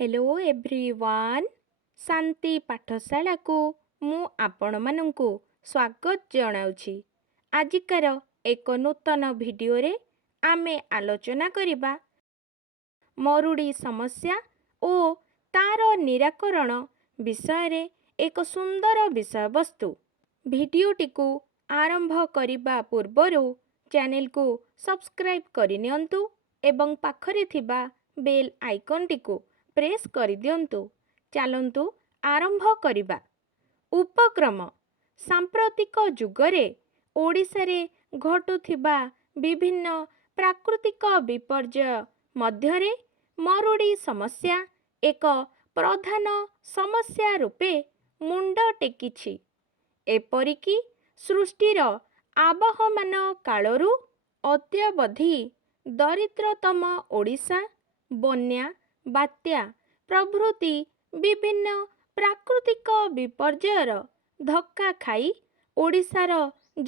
Hello everyone शांति पाठशाला को मु आपण मानंकु स्वागत जनाउछि। आजिकार एक नूतन वीडियो रे आमे आलोचना करिबा मरुड़ी समस्या ओ तार निराकरण विषय रे एक सुंदर विषय वस्तु। वीडियोटी को आरंभ करिबा पूर्वरु चैनल को सब्सक्राइब करिनियंतु एवं पाखरे थिबा बेल आइकन टी को प्रेस कर दियंतु। चलंतु आरंभ करिबा। उपक्रम सांप्रतिक जुगरे ओडिशा रे घटुथिबा विभिन्न प्राकृतिक विपर्यय मध्यरे मरुड़ी समस्या एक प्रधान समस्या रूपे मुंड टेकिछि। एपरिकी सृष्टिर आबहमान कालरू अद्यावधि दरिद्रतम ओडिशा बन्या बात्या प्रभृति विभिन्न प्राकृतिक विपर्ययर धक्का खाई ओडिशार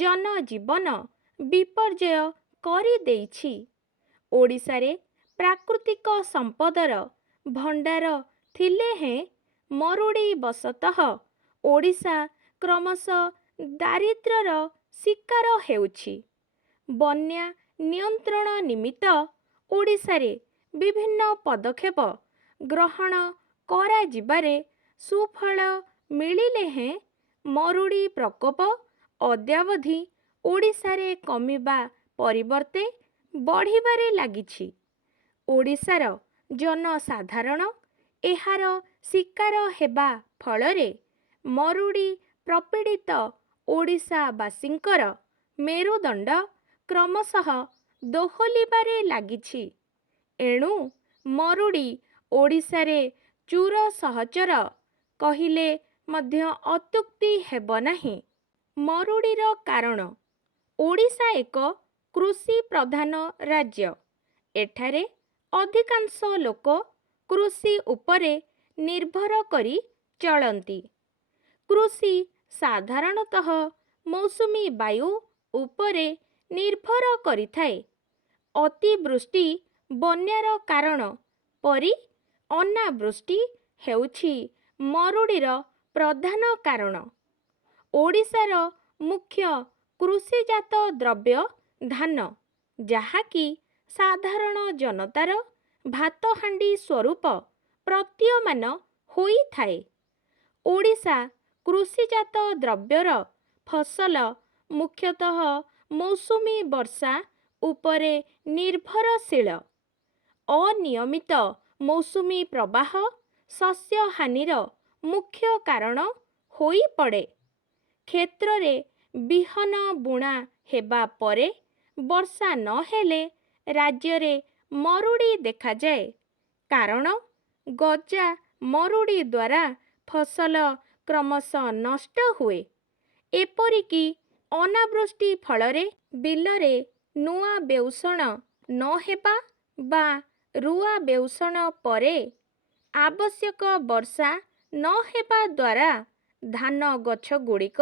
जनजीवन विपर्यय करि देइछि। ओडिशारे प्राकृतिक संपदर भंडार थिले हें मरुड़ी बसतः ओडिशा क्रमश दारिद्र्यर शिकार हेउछि। बन्या नियंत्रण निमित्त ओडिशारे विभिन्न पदक्षेप ग्रहण करा जिबारे सुफल मिलिले हें मरुड़ी प्रकोप अद्यावधि ओडिशारे कमिबा परिवर्ते बढ़िबारे लागिछि। ओडिशार जनसाधारण एहार शिकार हेबा फलरे मरुड़ी प्रपीड़ित ओडिशावासींकर मेरुदंड क्रमशः दोहलिबारे लागिछि। एणु मरुड़ी ओडिशारे चूर सहचर कहिले मध्य अत्युक्ति हेब नाही। मरुड़ीर कारण ओडिशा एक कृषि प्रधान राज्य। एठारे अधिकांश लोक कृषि उपरे निर्भर करी चलंती। कृषि साधारणतः मौसुमी वायु उपरे निर्भर करिथाए। अतिवृष्टि बन्यार कारण परि अनावृष्टि हेउछि मरुड़ीर प्रधान कारण। ओडिशार मुख्य कृषिजात द्रव्य धान, जाहाकी साधारण जनतार भातहांडी स्वरूप प्रतीयमान होई थाए। ओडिशा कृषिजात द्रव्यर फसल मुख्यतः मौसुमी वर्षा उपरे निर्भरशील। अनियमित मौसुमी प्रवाह शस्य हानिर मुख्य कारण होई पड़े। क्षेत्ररे बिहन बुणा हेबा परे वर्षा न हेले राज्यरे मरुड़ी देखा जाए। कारण गजा मरुड़ी द्वारा फसल क्रमश नष्ट हुए। एपरिकी अनावृष्टि फलरे बिलरे नुआ बेउषण न हेबा बा रुआ बेउषण परे आवश्यक वर्षा न हेबा द्वारा धान गछ गुड़िक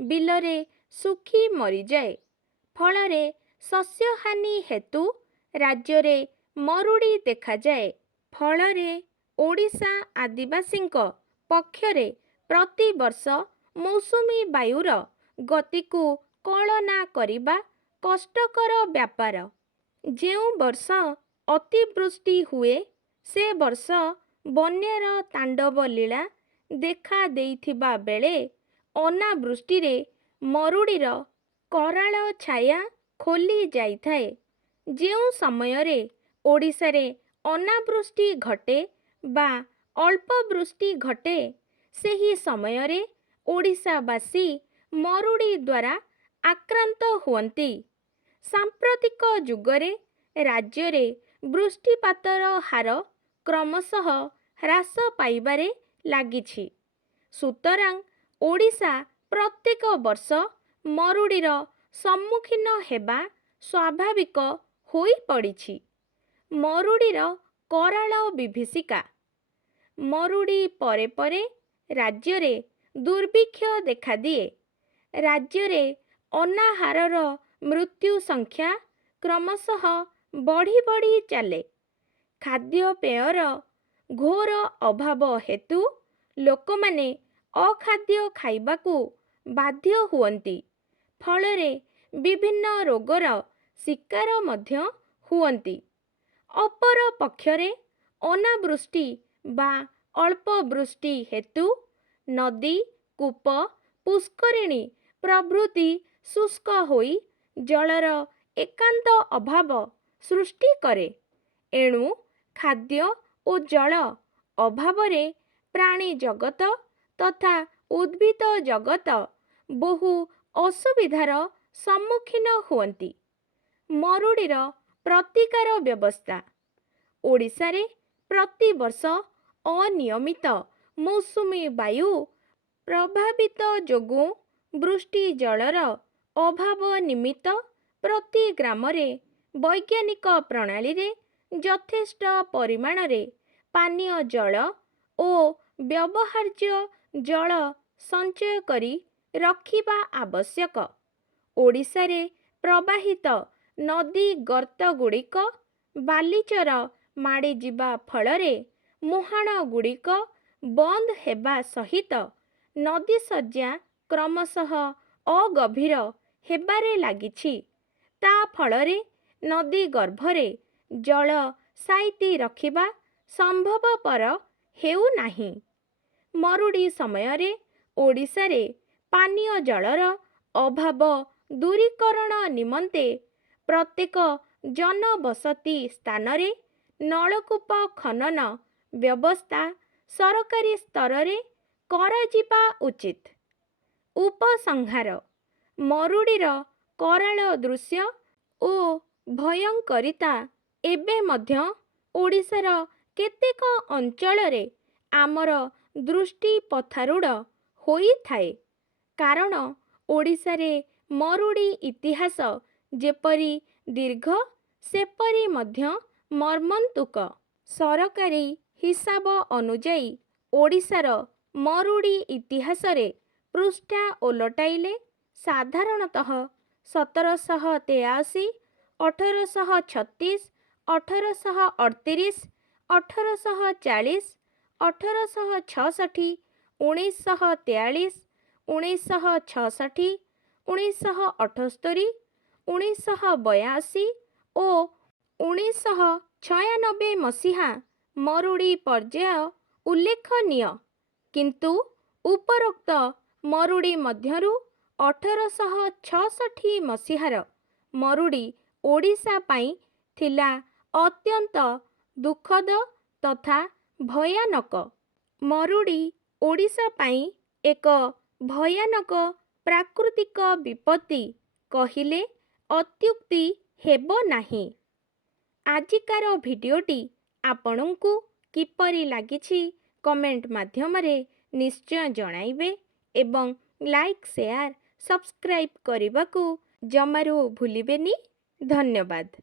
बिलरे सुखी मरी जाए। फलरे शस्य हानि हेतु राज्यरे मरुड़ी देखा जाए। फलरे ओडिशा आदिवासींक पक्षरे प्रति वर्ष मौसुमी वायुर गतिकु कलना करिबा कष्टकर व्यापार। जेउ वर्ष अतिवृष्टि हुए से वर्ष बन्यार तांडव लीला देखा देइथिबा बेले अनावृष्टिरे मरुड़ीर कराल छाया खोली जाइथाए। जेउ समयरे ओडिशारे अनावृष्टि घटे बा अल्प वृष्टि घटे सेही समयरे ओडिशावासी मरुड़ी द्वारा आक्रांत हुअन्ति। सांप्रतिक जुगरे राज्यरे वृष्टिपातर हार क्रमशः ह्रास पाइबारे लागिछि। सुतरां ओडिशा प्रत्येक वर्ष मरुड़ीर सम्मुखीन हेबा स्वाभाविक होई पड़िछि। मरुड़ीर कराल विभीषिका। मरुड़ी परे परे राज्यरे दुर्भिक्ष देखा दिए। राज्यरे अनाहारर मृत्यु संख्या क्रमशः बढ़ी बढ़ी चले। खाद्यपेयर ଘୋର ଅଭାବ ହେତୁ ଲୋକମାନେ ଅଖାଦ୍ୟ ଖାଇବାକୁ ବାଧ୍ୟ ହୁଅନ୍ତି। ଫଳରେ ବିଭିନ୍ନ ରୋଗର ଶିକାର ମଧ୍ୟ ହୁଅନ୍ତି। ଅପର ପକ୍ଷରେ ଅନାବୃଷ୍ଟି ବା ଅଳ୍ପ ବୃଷ୍ଟି ହେତୁ ନଦୀ, କୂପ, ପୁଷ୍କରିଣୀ ପ୍ରଭୃତି ଶୁଷ୍କ ହୋଇ ଜଳର ଏକାନ୍ତ ଅଭାବ ସୃଷ୍ଟି କରେ। ଏଣୁ ଖାଦ୍ୟ ଓ ଜଳ ଅଭାବରେ ପ୍ରାଣୀ ଜଗତ ତଥା ଉଦ୍ଭିଦ ଜଗତ ବହୁ ଅସୁବିଧାର ସମ୍ମୁଖୀନ ହୁଅନ୍ତି। ମରୁଡ଼ିର ପ୍ରତିକାର ବ୍ୟବସ୍ଥା। ଓଡ଼ିଶାରେ ପ୍ରତିବର୍ଷ ଅନିୟମିତ ମୌସୁମୀ ବାୟୁ ପ୍ରଭାବିତ ଯୋଗୁଁ ବୃଷ୍ଟି ଜଳର ଅଭାବ ନିମିତ୍ତ ପ୍ରତି ଗ୍ରାମରେ ବୈଜ୍ଞାନିକ ପ୍ରଣାଳୀରେ ଯଥେଷ୍ଟ ପରିମାଣରେ ପାନୀୟ ଜଳ ଓ ବ୍ୟବହାର୍ଯ୍ୟ ଜଳ ସଞ୍ଚୟ କରି ରଖିବା ଆବଶ୍ୟକ। ଓଡ଼ିଶାରେ ପ୍ରବାହିତ ନଦୀ ଗର୍ତ୍ତଗୁଡ଼ିକ ବାଲିଚର ମାଡ଼ିଯିବା ଫଳରେ ମୁହାଣ ଗୁଡ଼ିକ ବନ୍ଦ ହେବା ସହିତ ନଦୀ ଶଯ୍ୟା କ୍ରମଶଃ ଅଗଭୀର ହେବାରେ ଲାଗିଛି। ତା ଫଳରେ ନଦୀ ଗର୍ଭରେ ଜଳ ସାଇତି ରଖିବା ସମ୍ଭବପର ହେଉନାହିଁ। ମରୁଡ଼ି ସମୟରେ ଓଡ଼ିଶାରେ ପାନୀୟ ଜଳର ଅଭାବ ଦୂରୀକରଣ ନିମନ୍ତେ ପ୍ରତ୍ୟେକ ଜନବସତି ସ୍ଥାନରେ ନଳକୂପ ଖନନ ବ୍ୟବସ୍ଥା ସରକାରୀ ସ୍ତରରେ କରାଯିବା ଉଚିତ। ଉପସଂହାର। ମରୁଡ଼ିର କରାଳ ଦୃଶ୍ୟ ଓ ଭୟଙ୍କରିତା ଏବେ ମଧ୍ୟ ଓଡ଼ିଶାର କେତେକ ଅଞ୍ଚଳରେ ଆମର ଦୃଷ୍ଟି ପଥାରୁଡ଼ ହୋଇଥାଏ। କାରଣ ଓଡ଼ିଶାରେ ମରୁଡ଼ି ଇତିହାସ ଯେପରି ଦୀର୍ଘ ସେପରି ମଧ୍ୟ ମର୍ମନ୍ତୁକ। ସରକାରୀ ହିସାବ ଅନୁଯାୟୀ ଓଡ଼ିଶାର ମରୁଡ଼ି ଇତିହାସରେ ପୃଷ୍ଠା ଓଲଟାଇଲେ ସାଧାରଣତଃ 1783, 1836, 1838, 1840, 1866, 1943, 1966, 1978, 1982 ଓ 1996 ମସିହା ମରୁଡ଼ି ପର୍ଯ୍ୟାୟ ଉଲ୍ଲେଖନୀୟ। କିନ୍ତୁ ଉପରୋକ୍ତ ମରୁଡ଼ି ମଧ୍ୟରୁ 1866 ମସିହାର ମରୁଡ଼ି ଓଡ଼ିଶା ପାଇଁ ଥିଲା ଅତ୍ୟନ୍ତ ଦୁଃଖଦ ତଥା ଭୟାନକ। ମରୁଡ଼ି ଓଡ଼ିଶା ପାଇଁ ଏକ ଭୟାନକ ପ୍ରାକୃତିକ ବିପତ୍ତି କହିଲେ ଅତ୍ୟୁକ୍ତି ହେବ ନାହିଁ। ଆଜିକାର ଭିଡ଼ିଓଟି ଆପଣଙ୍କୁ କିପରି ଲାଗିଛି କମେଣ୍ଟ ମାଧ୍ୟମରେ ନିଶ୍ଚୟ ଜଣାଇବେ ଏବଂ ଲାଇକ୍, ସେୟାର, ସବସ୍କ୍ରାଇବ୍ କରିବାକୁ ଜମାରୁ ଭୁଲିବେନି। ଧନ୍ୟବାଦ।